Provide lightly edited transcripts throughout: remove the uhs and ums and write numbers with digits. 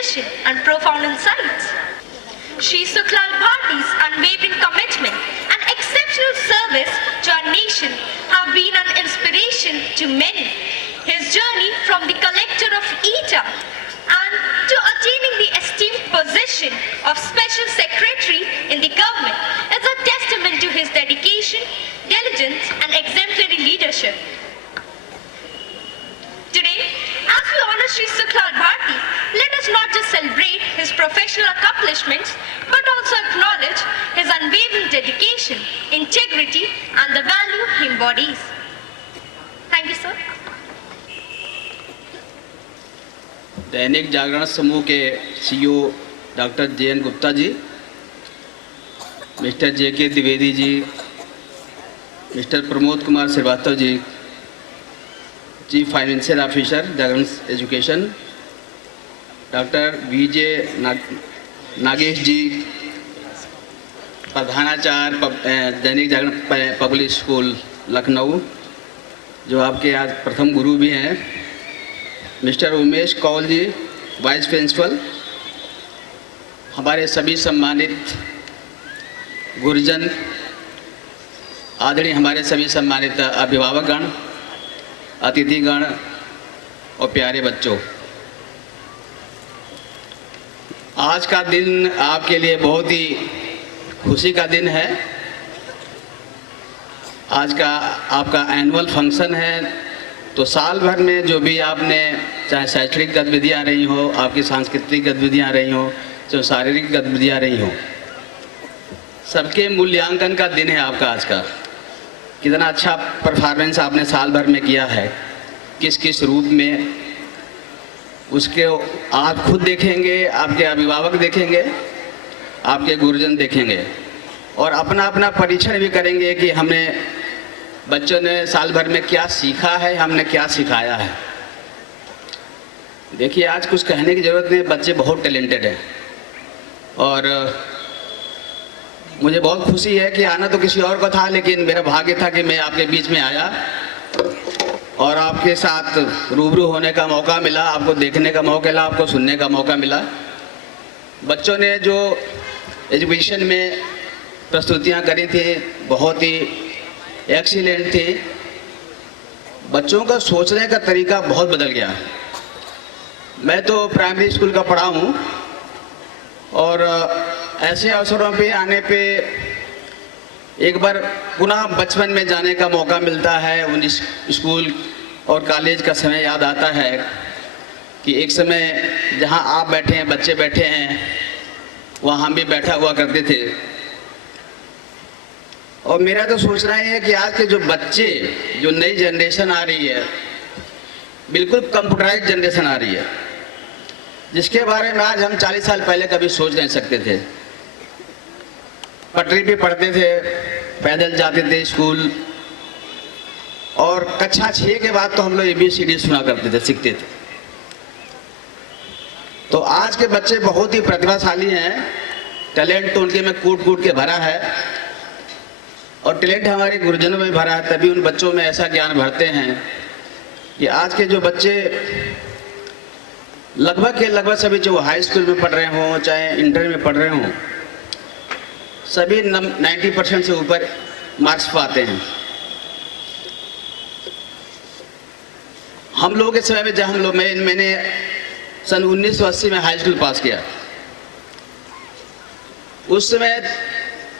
vision and profound insights. Shri Suklal Bharti's unwavering commitment and exceptional service to our nation have been an inspiration to many. His journey from the collector of ETA and to attaining the esteemed position of Special Secretary in the government is a testament to his dedication, diligence and exemplary leadership. Today, as we honor Shri Suklal Bharti, let us not just celebrate his professional accomplishments, but also acknowledge his unwavering dedication, integrity, and the value he embodies. Thank you, sir. Dainik Jagran समूह के CEO doctor JN. Gupta ji, mister JK. Dwivedi ji, mister Pramod Kumar Srivastava ji, chief financial officer जागरण education, doctor वी.जे. Nagesh जी, प्रधानाचार्य Dainik Jagran public school Lucknow, जो आपके आज प्रथम गुरु भी हैं, mister Umesh Kaul जी, vice principal, हमारे सभी सम्मानित गुरुजन, आदरणीय हमारे सभी सम्मानित अभिभावकगण, अतिथिगण और प्यारे बच्चों, आज का दिन आपके लिए बहुत ही खुशी का दिन है। आज का आपका एनुअल फंक्शन है, तो साल भर में जो भी आपने चाहे शैक्षणिक गतिविधियाँ रही हो, आपकी सांस्कृतिक गतिविधियाँ रही हो, चाहे शारीरिक गतिविधियाँ रही हो, सबके मूल्यांकन का दिन है आपका आज का। कितना अच्छा परफॉर्मेंस आपने साल भर में किया है, किस किस रूप में, उसके आप खुद देखेंगे, आपके अभिभावक देखेंगे, आपके गुरुजन देखेंगे और अपना अपना परीक्षण भी करेंगे कि हमने बच्चों ने साल भर में क्या सीखा है, हमने क्या सिखाया है। देखिए, आज कुछ कहने की ज़रूरत नहीं, बच्चे बहुत टैलेंटेड हैं और मुझे बहुत खुशी है कि आना तो किसी और को था, लेकिन मेरा भाग्य था कि मैं आपके बीच में आया और आपके साथ रूबरू होने का मौका मिला, आपको देखने का मौका मिला, आपको सुनने का मौका मिला। बच्चों ने जो एजुकेशन में प्रस्तुतियाँ करी थी बहुत ही एक्सीलेंट थी। बच्चों का सोचने का तरीका बहुत बदल गया। मैं तो प्राइमरी स्कूल का पढ़ा हूँ और ऐसे अवसरों पे आने पे एक बार पुनः बचपन में जाने का मौका मिलता है। उन स्कूल और कॉलेज का समय याद आता है कि एक समय जहाँ आप बैठे हैं, बच्चे बैठे हैं, वहाँ हम भी बैठा हुआ करते थे। और मेरा तो सोचना है कि आज के जो बच्चे, जो नई जनरेशन आ रही है, बिल्कुल कंप्यूटराइज्ड जनरेशन आ रही है, जिसके बारे में आज हम 40 साल पहले कभी सोच नहीं सकते थे। पटरी पे पढ़ते थे, पैदल जाते थे स्कूल और कक्षा 6 के बाद तो हम लोग ABCD सुना करते थे, सीखते थे। तो आज के बच्चे बहुत ही प्रतिभाशाली हैं, टैलेंट तो उनके में कूट कूट के भरा है और टैलेंट हमारे गुरुजनों में भरा है, तभी उन बच्चों में ऐसा ज्ञान भरते हैं कि आज के जो बच्चे लगभग सभी, जो हाई स्कूल में पढ़ रहे हों चाहे इंटर में पढ़ रहे हों, सभी 90% से ऊपर मार्क्स पाते हैं। हम लोगों के समय में जब मैंने सन 1980 में हाई स्कूल पास किया, उस समय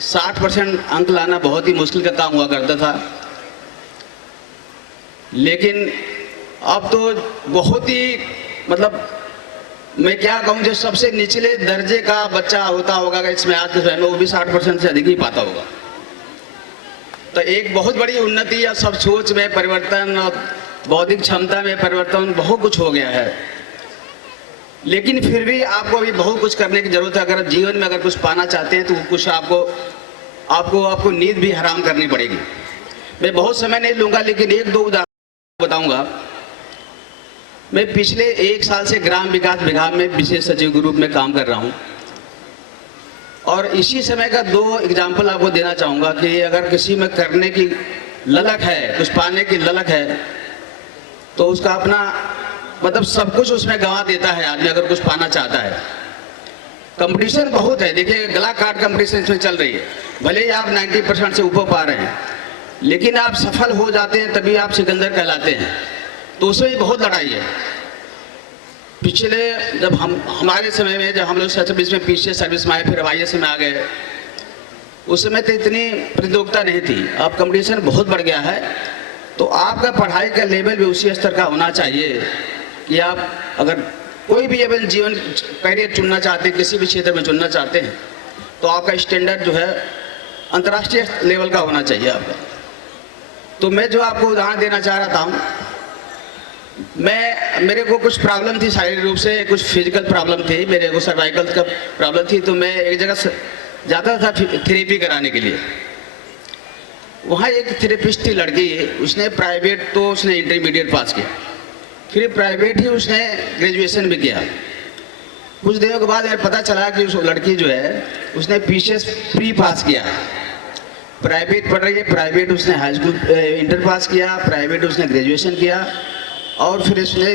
60% अंक लाना बहुत ही मुश्किल का काम हुआ करता था। लेकिन अब तो बहुत ही, मतलब मैं क्या कहूँ, जो सबसे निचले दर्जे का बच्चा होता होगा इसमें आज के समय में, वो भी 60% से अधिक ही पाता होगा। तो एक बहुत बड़ी उन्नति या सब सोच में परिवर्तन और बौद्धिक क्षमता में परिवर्तन, बहुत कुछ हो गया है। लेकिन फिर भी आपको अभी बहुत कुछ करने की जरूरत है। अगर जीवन में अगर कुछ पाना चाहते हैं तो कुछ आपको नींद भी हराम करनी पड़ेगी। मैं बहुत समय नहीं लूँगा, लेकिन 1-2 उदाहरण बताऊँगा। मैं पिछले 1 साल से ग्राम विकास विभाग में विशेष सचिव के रूप में काम कर रहा हूँ और इसी समय का 2 एग्जाम्पल आपको देना चाहूँगा कि अगर किसी में करने की ललक है, कुछ पाने की ललक है, तो उसका अपना मतलब सब कुछ उसमें गंवा देता है आदमी अगर कुछ पाना चाहता है। कंपटीशन बहुत है, देखिए गला काट कंपटीशन इसमें चल रही है। भले ही आप 90% से ऊपर पा रहे हैं, लेकिन आप सफल हो जाते हैं तभी आप सिकंदर कहलाते हैं। तो उसमें बहुत लड़ाई है। पिछले जब हमारे समय में जब हम लोग सर्विस में पीछे सर्विस में आए, फिर IAS में आ गए, उस समय तो इतनी प्रतियोगिता नहीं थी। अब कंपटीशन बहुत बढ़ गया है, तो आपका पढ़ाई का लेवल भी उसी स्तर का होना चाहिए कि आप अगर कोई भी अपने जीवन करियर चुनना चाहते हैं, किसी भी क्षेत्र में चुनना चाहते हैं, तो आपका स्टैंडर्ड जो है अंतर्राष्ट्रीय लेवल का होना चाहिए आपका। तो मैं जो आपको उदाहरण देना चाह रहा था, मेरे को कुछ प्रॉब्लम थी शारीरिक रूप से, कुछ फिजिकल प्रॉब्लम थी, मेरे को सर्वाइकल का प्रॉब्लम थी। तो मैं एक जगह जाता था थेरेपी कराने के लिए। वहाँ एक थेरेपिस्ट थी लड़की, उसने प्राइवेट तो उसने इंटरमीडिएट पास किया, फिर प्राइवेट ही उसने ग्रेजुएशन भी किया। कुछ दिनों के बाद यार पता चला कि उस लड़की जो है उसने PCS प्री पास किया। प्राइवेट पढ़ रही है, प्राइवेट उसने हाई स्कूल इंटर पास किया, प्राइवेट उसने ग्रेजुएशन किया, और फिर उसने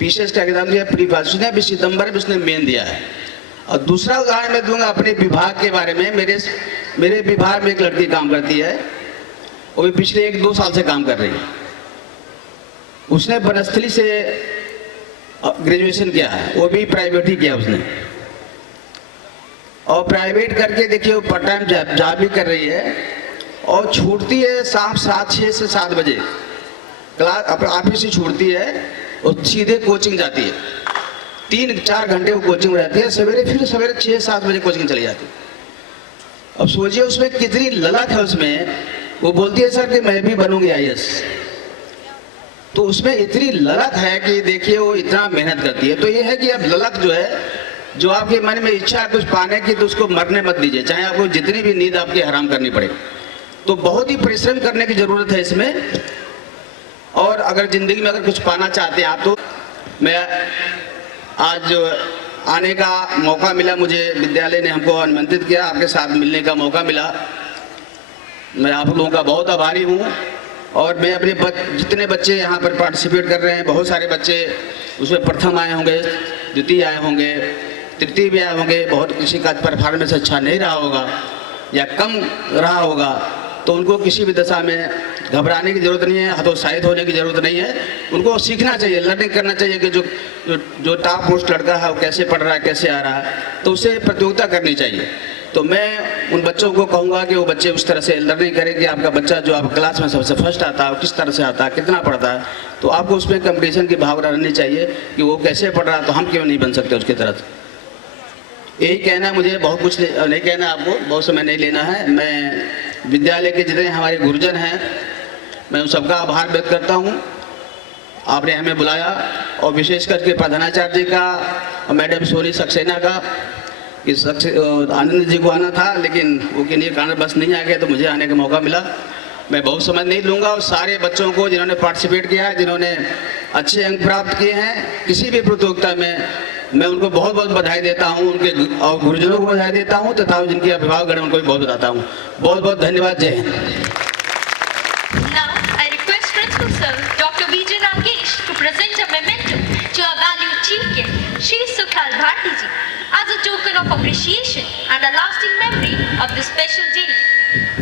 PCS का एग्जाम दिया, प्री पास। उसने अभी सितंबर में उसने मेन दिया है। और दूसरा उदाहरण मैं दूंगा अपने विभाग के बारे में। मेरे विभाग में एक लड़की काम करती है, वो भी पिछले 1-2 साल से काम कर रही है। उसने बनस्थली से ग्रेजुएशन किया है, वो भी प्राइवेट ही किया उसने। और प्राइवेट करके देखिए वो पार्ट टाइम जॉब भी कर रही है, और छूटती है शाम 6 से 7 बजे क्लास ऑफिस से छूटती है और सीधे कोचिंग जाती है। 3-4 घंटे वो कोचिंग में रहती है, फिर सवेरे 6-7 बजे कोचिंग चली जाती है। अब सोचिए उसमें कितनी ललक है उसमें। वो बोलती है सर कि मैं भी बनूंगी IAS। तो उसमें इतनी ललक है कि देखिए वो इतना मेहनत करती है। तो ये है कि अब ललक जो है, जो आपके मन में इच्छा है कुछ पाने की, तो उसको मरने मत दीजिए, चाहे आपको जितनी भी नींद आपकी हराम करनी पड़े। तो बहुत ही परिश्रम करने की ज़रूरत है इसमें। और अगर ज़िंदगी में अगर कुछ पाना चाहते हैं आप, तो मैं आज जो आने का मौका मिला, मुझे विद्यालय ने हमको आमंत्रित किया, आपके साथ मिलने का मौका मिला, मैं आप लोगों का बहुत आभारी हूँ। और मैं अपने जितने बच्चे यहाँ पर पार्टिसिपेट कर रहे हैं, बहुत सारे बच्चे उसमें प्रथम आए होंगे, द्वितीय आए होंगे, तृतीय भी आए होंगे, बहुत किसी का परफॉर्मेंस अच्छा नहीं रहा होगा या कम रहा होगा, तो उनको किसी भी दशा में घबराने की ज़रूरत नहीं है, हतोत्साहित होने की ज़रूरत नहीं है। उनको सीखना चाहिए, लर्निंग करना चाहिए कि जो टॉप मोस्ट लड़का है वो कैसे पढ़ रहा है, कैसे आ रहा है, तो उससे प्रतियोगिता करनी चाहिए। तो मैं उन बच्चों को कहूँगा कि वो बच्चे उस तरह से लर्निंग करें कि आपका बच्चा जो आप क्लास में सबसे फर्स्ट आता है, किस तरह से आता है, कितना पढ़ता है, तो आपको उसमें कंपटीशन की भावना रहनी चाहिए कि वो कैसे पढ़ रहा है, तो हम क्यों नहीं बन सकते उसकी तरह से। यही कहना, मुझे बहुत कुछ नहीं कहना, आपको बहुत समय नहीं लेना है। मैं विद्यालय के जितने हमारे गुरुजन हैं, मैं उन सबका आभार व्यक्त करता हूँ। आपने हमें बुलाया, और विशेष करके प्रधानाचार्य जी का और मैडम सोनी सक्सेना का, कि आनंद जी को आना था, लेकिन वो किन्हीं कारण बस नहीं आ गया, तो मुझे आने का मौका मिला। मैं बहुत समय नहीं लूँगा, और सारे बच्चों को जिन्होंने पार्टिसिपेट किया है, जिन्होंने अच्छे अंक प्राप्त किए हैं किसी भी प्रतियोगिता में, मैं उनको बहुत बहुत बधाई देता हूँ। उनके और गुरुजनों को बधाई देता हूँ, तथा जिनके अभिभावकगण उनको भी बहुत बताता हूँ। बहुत बहुत धन्यवाद। जय Hind. Now, I request Principal Sir Dr. Vijay Nagesh to present a memento to our valued chief guest, Shri Sukhal Bharti ji, as a token of appreciation and a lasting memory of this special day.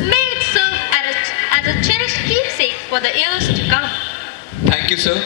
May it serve as a cherished keepsake for the years to come. Thank you, sir.